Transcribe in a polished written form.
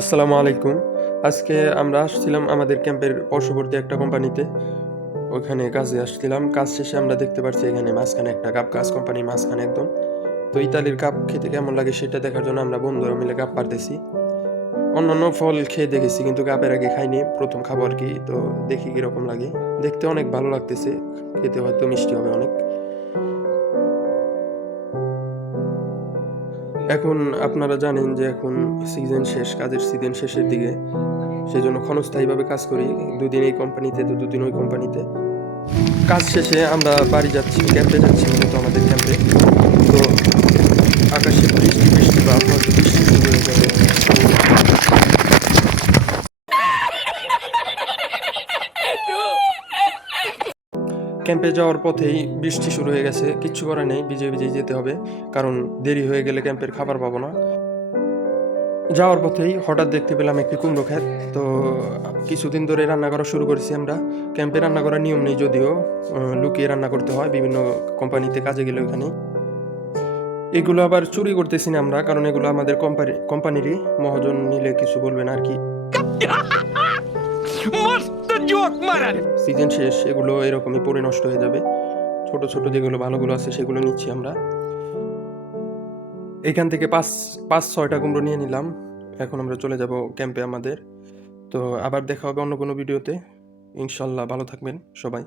আসসালামু আলাইকুম। আজকে আমরা আসছিলাম আমাদের ক্যাম্পের পার্শ্ববর্তী একটা কোম্পানিতে। ওখানে কাজে আসছিলাম। কাজ শেষে আমরা দেখতে পারছি এখানে মাঝখানে একটা কাপ গাছ কোম্পানির মাঝখানে একদম। তো ইতালির কাপ খেতে কেমন লাগে সেটা দেখার জন্য আমরা বন্ধুরা মিলে কাপ পাড়তেছি। অন্যান্য ফল খেয়ে দেখেছি কিন্তু কাপের আগে খাইনি। ১ম খাবো আরকি। তো দেখি কিরকম লাগে। দেখতে অনেক ভালো লাগতেছে। খেতে হয়তো মিষ্টি হবে অনেক। এখন আপনারা জানেন যে এখন সিজন শেষ, কাজের সিজন শেষের দিকে। সেজন্য ক্ষণস্থায়ীভাবে কাজ করি। ২ দিন এই কোম্পানিতে তো ২ দিন ওই কোম্পানিতে। কাজ শেষে আমরা বাড়ি যাচ্ছি, ক্যাম্পে যাচ্ছি মূলত আমাদের ক্যাম্পে। তো আকাশে বৃষ্টিপাত হয়তো বৃষ্টি শুরু হয়ে যাবে। ক্যাম্পে যাওয়ার পথেই বৃষ্টি শুরু হয়ে গেছে। কিচ্ছু করার নেই, ভিজে যেতে হবে। কারণ দেরি হয়ে গেলে ক্যাম্পের খাবার পাবো না। যাওয়ার পথেই হঠাৎ দেখতে পেলাম একটি কুমড়ো ক্ষেত। তো কিছুদিন ধরে রান্না করা শুরু করেছি আমরা। ক্যাম্পে রান্না করার নিয়ম নেই যদিও, লুকিয়ে রান্না করতে হয় বিভিন্ন কোম্পানিতে কাজে গেলে ওখানে। এগুলো আবার চুরি করতেছি না আমরা, কারণ এগুলো আমাদের কোম্পানিরই। মহাজন নিলে কিছু বলবে না আরকি। मस्त जोक मारा সিজন শেষ, এগুলো এরকমই পড়ে নষ্ট হয়ে যাবে। ছোট যেগুলো ভালোগুলো আছে সেগুলো নিচ্ছি আমরা। এখান থেকে ৫-৬টা কুমড়ো নিয়ে নিলাম। এখন আমরা চলে যাব ক্যাম্পে আমাদের। তো আবার দেখা হবে অন্য কোনো ভিডিওতে। ইনশাআল্লাহ ভালো থাকবেন সবাই।